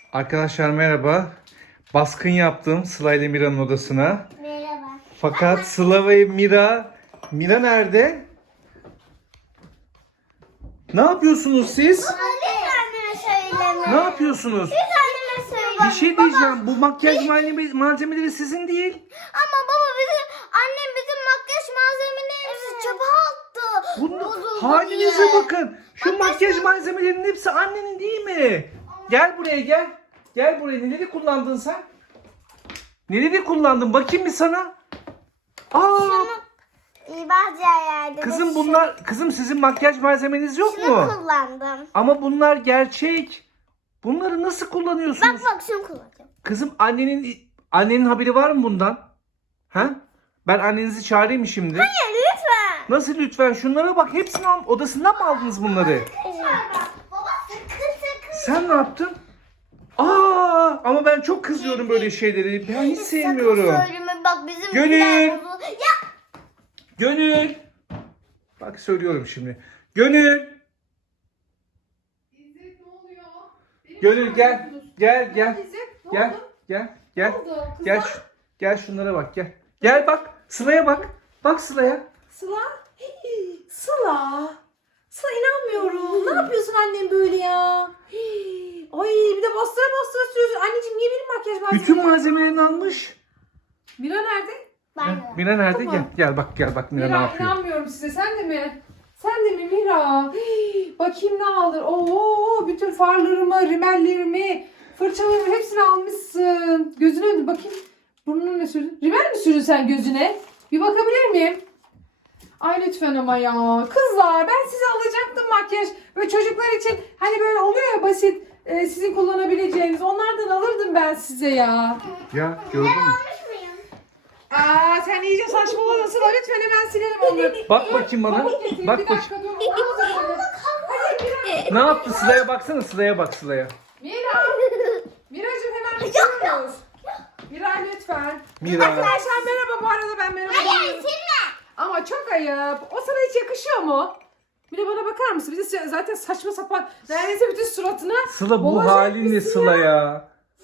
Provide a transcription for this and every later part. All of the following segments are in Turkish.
Arkadaşlar merhaba. Baskın yaptım Sıla ile Mira'nın odasına. Merhaba. Fakat Sıla ve Mira nerede? Ne yapıyorsunuz siz? Baba lütfen anneme söyleme. Ne yapıyorsunuz? Lütfen anneme söyleme. Bir şey diyeceğim. Bu makyaj malzemeleri sizin değil. Ama baba annem bizim makyaj malzemelerimizi çöpe attı. Bozuldu Halinize diye. bakın. Şu makyaj malzemelerinin hepsi annenin değil mi? Gel buraya gel. Gel buraya. Neleri kullandın sen? Neleri kullandın? Bakayım bir sana. Aa! Bazı yerlerde Kızım de kızım sizin makyaj malzemeniz yok şunu mu? kullandım. Ama bunlar gerçek. Bunları nasıl kullanıyorsunuz? Bak şunu kullanacağım. Kızım annenin haberi var mı bundan? Ha? Ben annenizi çağırayım mı şimdi? Hayır lütfen. Nasıl lütfen? Şunlara bak. Hepsini odasından mı aldınız bunları? Baba sakın. Sen ne yaptın? Aa, ama ben çok kızıyorum böyle şeyleri. Ben hiç sevmiyorum. Sakın söyleme bak bizim Gönül. bizler bozuldu. Ya Gönül. Bak söylüyorum şimdi. Gönül. İzzet ne oluyor? Gönül gel. Gel gel. İzzet ne Gel. oldu? Gel. Ne Gel. oldu? Kızlar? Gel. Gel şunlara bak gel. Gel bak. Sıla'ya bak. Bak Sıla'ya. Sıla? Hii, Sıla. Sıla inanmıyorum. Ne yapıyorsun annem böyle ya? Hii, ay bir de bastıra bastıra sürüyorsun. Anneciğim niye benim makyaj malzemem? Bütün malzemelerini almış. Mira nerede? ben Mira nerede? Tamam. Gel. Gel bak Mira, ne yapıyor. inanmıyorum size. Sen de mi? Sen de mi Mira? Hii, bakayım ne aldın? Oo bütün farlarımı, rimellerimi, fırçalarımı hepsini almışsın. Gözüne bakayım. Burnuna ne sürdün? Rimel mi sürdün sen gözüne? Bir bakabilir miyim? Ay lütfen ama ya. Kızlar ben size alacaktım makyaj. Böyle çocuklar için hani böyle oluyor ya basit sizin kullanabileceğiniz. Onlardan alırdım ben size ya. Ya gördün mü? almış mıyım? Aa sen iyice saçmaladın Sıla. Lütfen hemen silelim onları. Bak bakayım bana. Pamuk getir, Bak bir dakika bakayım. dur. Hadi Mira. Ne yaptı? Sıla'ya baksana. Sıla'ya bak Sıla'ya. Mira. Miracığım hemen bitiriyoruz. Mira lütfen. Mira. Arkadaşlar merhaba bu arada ben merhaba. Hayır diyorum. silme. Ama çok ayıp. O sana hiç yakışıyor mu? Mira bana bakar mısın? Bize zaten saçma sapan neredeyse bütün suratına Sıla bu boğacak halin ne mısın Sıla ya?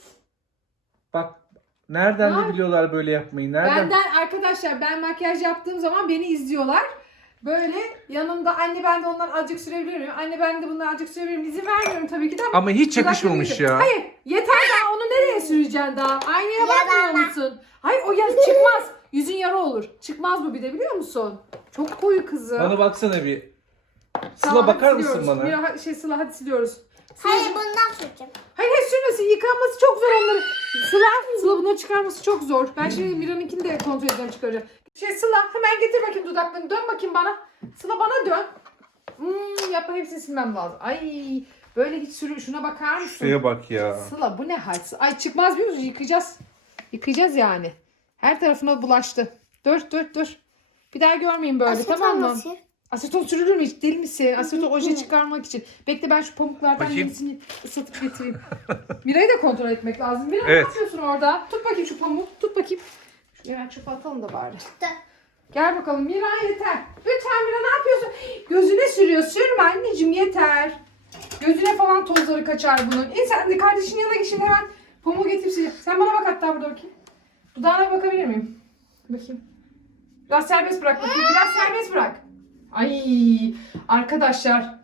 Bak nereden Ne de yap- biliyorlar böyle yapmayı? Nereden? Benden arkadaşlar ben makyaj yaptığım zaman beni izliyorlar. Böyle yanımda anne ben de ondan azıcık sürebilir miyim? Anne ben de bundan azıcık sürebilir miyim? İzin vermiyorum tabii ki de Ama hiç Kulak yakışmamış yanıcı. ya. Hayır yeter daha onu nereye süreceksin daha? Aynaya Ya bakmıyor ben- musun? Hayır o ya çıkmaz. Yüzün yara olur. Çıkmaz bu bir de biliyor musun? Çok koyu kızım. Bana baksana bir. Sıla Tamam, hadi bakar mısın siliyoruz. bana? Mira, Sıla hadi siliyoruz. Hayır bundan süreceğim. Hayır sürmesin yıkanması çok zor onları. Sıla bunları çıkarması çok zor. Ben şimdi Mira'nınkini de kontrol edeceğim çıkaracağım. Sıla hemen getir bakayım dudaklarını dön bakayım bana. Sıla bana dön. Yapma hepsini silmem lazım. Ay böyle hiç şuna bakar mısın? Şuraya bak ya. Sıla bu ne hal? Ay çıkmaz biliyor musun? Yıkayacağız. Yıkayacağız yani. Her tarafına bulaştı. Dur. Bir daha görmeyeyim böyle tamam mı? Aseton sürülür mü hiç? Deli misin? Aseton oje çıkarmak için. Bekle ben şu pamuklardan Bakayım. yenisini ıslatıp getireyim. Mira'yı da kontrol etmek lazım. Mira Evet. ne yapıyorsun orada? Tut bakayım şu pamuğu. Tut bakayım. Şu hemen çöpe atalım da bari. Tuttu. Gel bakalım Mira yeter. Lütfen Mira ne yapıyorsun? Gözüne sürüyor. Sürme anneciğim yeter. Gözüne falan tozları kaçar bunun. Sen de kardeşinin yanına git şimdi hemen pamuğu getirip sil. Sen bana bak hatta burada bakayım. Dudağına bakabilir miyim? Bakayım. Biraz serbest bırak bakayım. Biraz serbest bırak. Ay arkadaşlar.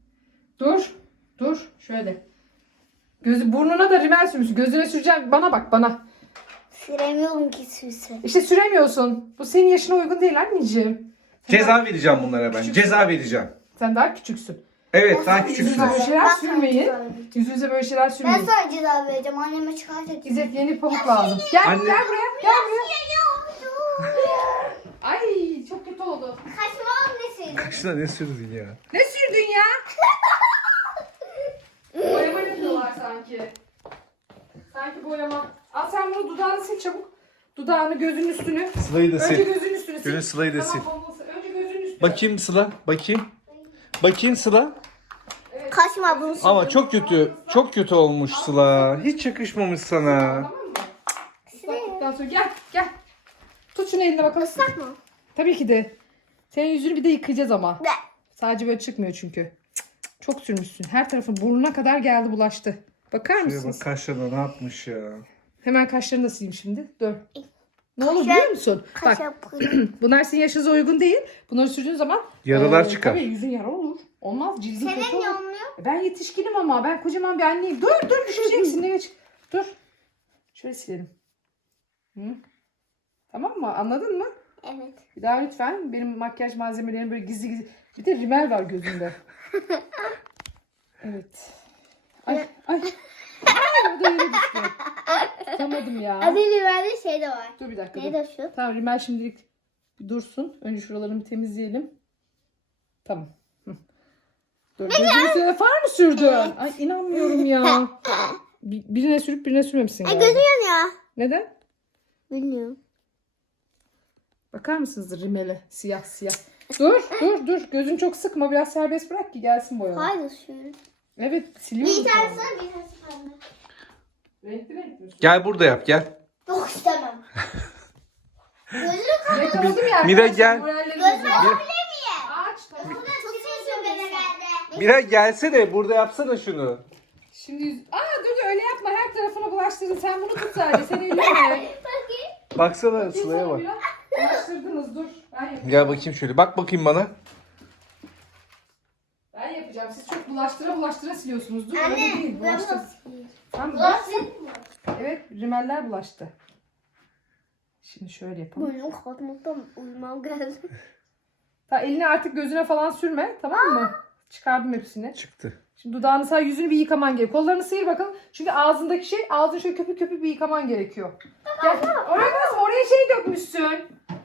Dur. Şöyle. Burnuna da rimel sürmüşsün. Gözüne süreceğim. Bana bak bana. Süremiyorum ki süsü. İşte süremiyorsun. Bu senin yaşına uygun değil anneciğim. Ceza vereceğim bunlara ben. Ceza vereceğim. Sen daha küçüksün. Evet daha küçüksün. Yüzüne böyle şeyler Ben sana sürmeyin. ceza vereceğim. Yüzünüze böyle şeyler Ben sürmeyin. sana ceza vereceğim. Anneme çıkartacağım. İzzet yeni pamuk lazım. Gel Anne. gel buraya. Gel buraya. Ay çok kötü oldu. Kaçma annesiydi. Kaşına ne sürdün ya? Ne sürdün ya? Boyama yapıyorlar sanki. Sanki boyama. Al sen bunu dudağını sil çabuk. Dudağını gözünün üstünü. Sıla'yı da Önce sil. gözünün üstünü sil. Gönül Sıla'yı da sil. Tamam, pamuğu sil. Önce gözünün üstünü. Bakayım Sıla. Bakayım. Bakayım Sıla. Kaçma bunu Ama çok kötü. Çok kötü olmuş Sıla. Hiç yakışmamış sana. Tamam mı? Islattıktan sonra gel. Tut şunu eline bakalım. Islak mı? Tabii ki de. Senin yüzünü bir de yıkayacağız ama. Be. Sadece böyle çıkmıyor çünkü. Çok sürmüşsün. Her tarafın burnuna kadar geldi bulaştı. Bakar Şuraya mısınız? bak kaşlarına ne yapmış ya. Hemen kaşlarını da sileyim şimdi. Dur. Ne olur biliyor musun? Bak bunlar senin yaşınıza uygun değil. Bunları sürdüğün zaman Yaralar çıkar. Tabii yüzün yara olur. Olmaz, cildin kötü Senin olur. yanmıyor. Ben yetişkinim ama ben kocaman bir anneyim. Dur düşeceksin. Ne geç. Dur. Şöyle silelim. Hı? Tamam mı? Anladın mı? Evet. Bir daha lütfen benim makyaj malzemelerim böyle gizli gizli. Bir de rimel var gözünde. Evet. Ay. Bu da yere düştü. Tutamadım ya. Az önce bende şey de var. Dur bir dakika. Ne Dur. de şu? Tamam rimel şimdilik bir dursun. Önce şuralarını temizleyelim. Tamam. Hı. Dur. Gözünü üstüne far mı sürdün? Evet. Ay inanmıyorum ya. Birine sürüp birine sürmemişsin Ay galiba. gözüm yanıyor. Neden? Bilmiyorum. Bakar mısınız rimele? Siyah. Dur. Gözünü çok sıkma. Biraz serbest bırak ki gelsin boyama. Hayır şu. Evet siliyoruz. Bir şu tanesi anda. bir tanesi bende. Renkli. Gel burada yap gel. Yok istemem. Gözünü Yakaladım yani. Mira, gel. Gözünü Aç. burada tutmuyorsun beni herhalde. Mira gelsene burada yapsana şunu. Şimdi dur öyle yapma. Her tarafına bulaştırdın. Sen bunu tut sadece. Sen elleme. Bakayım. Baksana Sıla'ya bak. Bulaştırdınız dur. Ben yapacağım. Gel bakayım şöyle. Bak bakayım bana. Ben yapacağım. Siz çok bulaştıra siliyorsunuz. Dur öyle Anne değil. ben Bulaştır. nasıl? Tamam mı? Nasıl? Evet rimeller bulaştı. Şimdi şöyle yapalım. Burnum kalkmaktan uyumam geldi. Elini artık gözüne falan sürme. Tamam mı? Çıkardım hepsini. Çıktı. Şimdi dudağını sağ yüzünü bir yıkaman gerek. Kollarını sıyır bakalım. Çünkü ağzındaki şey ağzını şöyle köpük köpük bir yıkaman gerekiyor. Gel. Oraya şey dökmüşsün.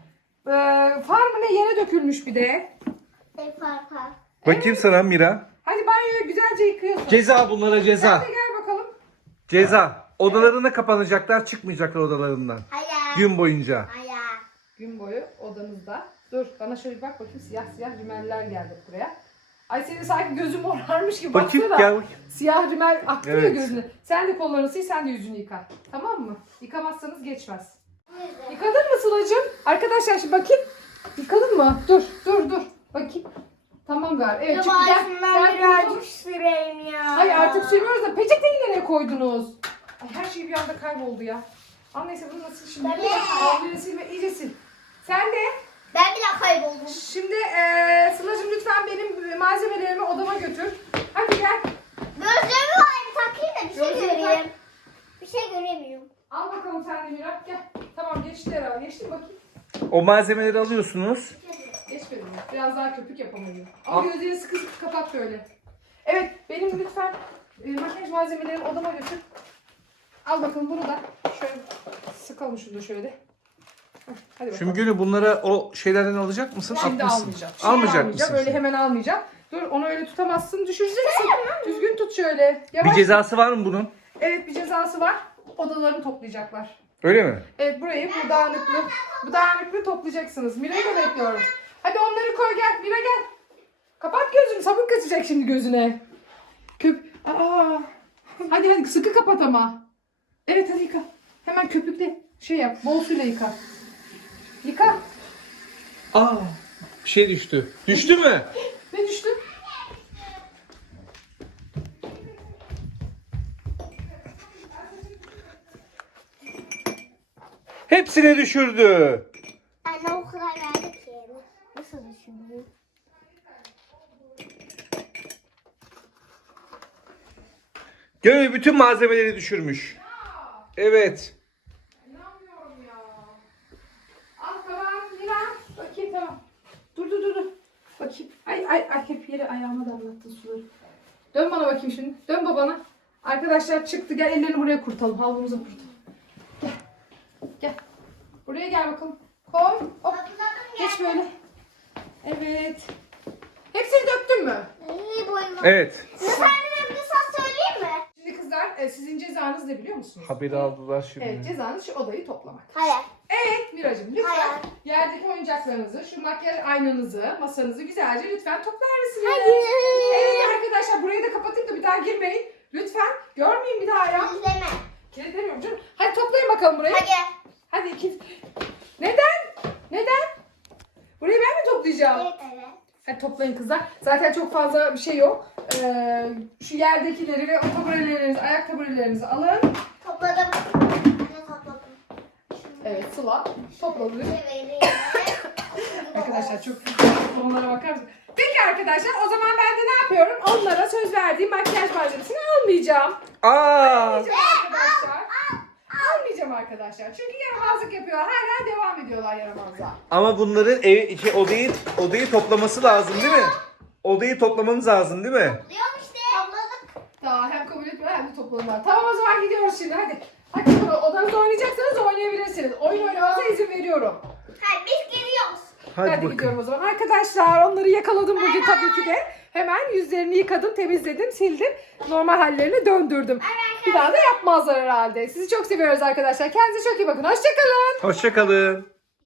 Far mı ne yere dökülmüş bir de. Farkar. Bakayım sana Mira. Hadi banyoyu güzelce yıkıyorsun. Ceza bunlara ceza. Hadi gel bakalım. Ceza. Odalarına kapanacaklar, çıkmayacaklar odalarından. Hayır. Gün boyunca. Hayır. Gün boyu odanızda. Dur bana şöyle bir bak bakayım. Siyah rimeller geldi buraya. Ay senin sanki gözün morarmış gibi. Bakayım Baksana. gel bakayım. Siyah rimel aktı ya Evet. gözüne. Sen de kollarını sil, sen de yüzünü yıka. Tamam mı? Yıkamazsanız geçmez. Yıkadın mı Sıla'cığım? Arkadaşlar şimdi bakayım. Yıkadın mı? Dur. Bakayım. Tamam galiba. Evet çıktı. Gel, birazcık süreyim ya. Hayır artık sürmüyoruz da peçeteyi nereye koydunuz? Ay her şey bir anda kayboldu ya. Ama neyse bunu nasıl şimdi? Tabii. Havluyla silme, iyice sil. Sen de Ben bir daha kayboldum. şimdi Sıla'cığım lütfen benim malzemelerimi odama götür. Hadi gel. Gözlüğümü var takayım da bir şey Gözlüğünü göreyim. Bir şey göremiyorum. Al bakalım sen de Mira. Gel. Tamam geçti herhalde. Geçti mi bakayım. O malzemeleri alıyorsunuz. Geçmedi mi? Biraz daha köpük yapamayayım. Al. Ama gözlerini sıkı sıkı kapat böyle. Evet benim lütfen makyaj malzemelerimi odama götür. Al bakalım bunu da. Şöyle sıkalım şunu da şöyle. Heh, hadi bakalım. Şimdi Gülü bunlara o şeylerden alacak mısın? Şimdi Atmışsın. almayacağım. Almayacak mısın? Öyle şimdi? hemen almayacağım. Dur onu öyle tutamazsın. Düşüreceksin. Düzgün tut şöyle. Bir Yavaş. cezası var mı bunun? Evet bir cezası var. Odalarını toplayacaklar. Öyle mi? Evet burayı bu dağınıklığı toplayacaksınız. Mira'yı da bekliyoruz. Hadi onları koy gel. Mira gel. Kapat gözünü. Sabun kaçacak şimdi gözüne. Hadi sıkı kapat ama. Evet hadi yıka. Hemen köpükle şey yap. Bol suyla yıka. Yıka. Bir şey düştü. Düştü mü? Ne düştü? Hepsini düşürdü. Anne o kadar verdi ki. Nasıl düşünüyorsun? Gönül bütün malzemeleri düşürmüş. Evet. İnanmıyorum ya. Al tamam Mira. Bakayım tamam. Dur. Bakayım. Ay hep yere ayağıma damlattın suları. Dön bana bakayım şimdi. Dön babana. Arkadaşlar çıktı. Gel ellerini buraya kurtalım. Havlumuza kurtalım. Gel. Buraya gel bakalım. Koy. Hop. Geç böyle. Evet. Hepsini döktün mü? İyi boyum. Evet. Efendim bir saat söyleyeyim mi? Şimdi kızlar sizin cezanız ne biliyor musunuz? Haberi aldılar şimdi. Evet cezanız şu odayı toplamak. Hayır. Evet Miracığım lütfen Hayır. yerdeki oyuncaklarınızı, şu makyaj aynanızı, masanızı güzelce lütfen toplar mısınız? Hayır. Evet arkadaşlar burayı da kapatayım da bir daha girmeyin. Lütfen görmeyin bir daha ya. İzleme. Kilitlemiyorum canım. Hadi toplayın bakalım burayı. Hadi. Hadi iki. Neden? Burayı ben mi toplayacağım? Evet. Hadi toplayın kızlar. Zaten çok fazla bir şey yok. şu yerdekileri ve o taburelerinizi, ayak taburelerinizi alın. Topladım. Anne topladım. Evet Sıla topladı. Vereyim. Arkadaşlar çok onlara bakar mısın? Peki arkadaşlar o zaman ben de ne yapıyorum? Onlara söz verdiğim makyaj malzemesini almayacağım. Almayacağım arkadaşlar. Almayacağım arkadaşlar. Çünkü yaramazlık yapıyorlar. Hala devam ediyorlar yaramazlığa. Ama bunların odayı toplaması lazım değil mi? Odayı toplamanız lazım değil mi? Diyorum işte. Topladık. Daha hem kabul etmiyor hem de topladılar. Tamam o zaman gidiyoruz şimdi hadi. Hadi odanızda oynayacaksanız oynayabilirsiniz. Oyun oynamanıza izin veriyorum. Hayır biz geliyoruz. Hadi gidiyorum o zaman. Arkadaşlar onları yakaladım bugün tabii ki de. Hemen yüzlerini yıkadım, temizledim, sildim. Normal hallerine döndürdüm. Bir daha da yapmazlar herhalde. Sizi çok seviyoruz arkadaşlar. Kendinize çok iyi bakın. Hoşçakalın. Hoşça kalın.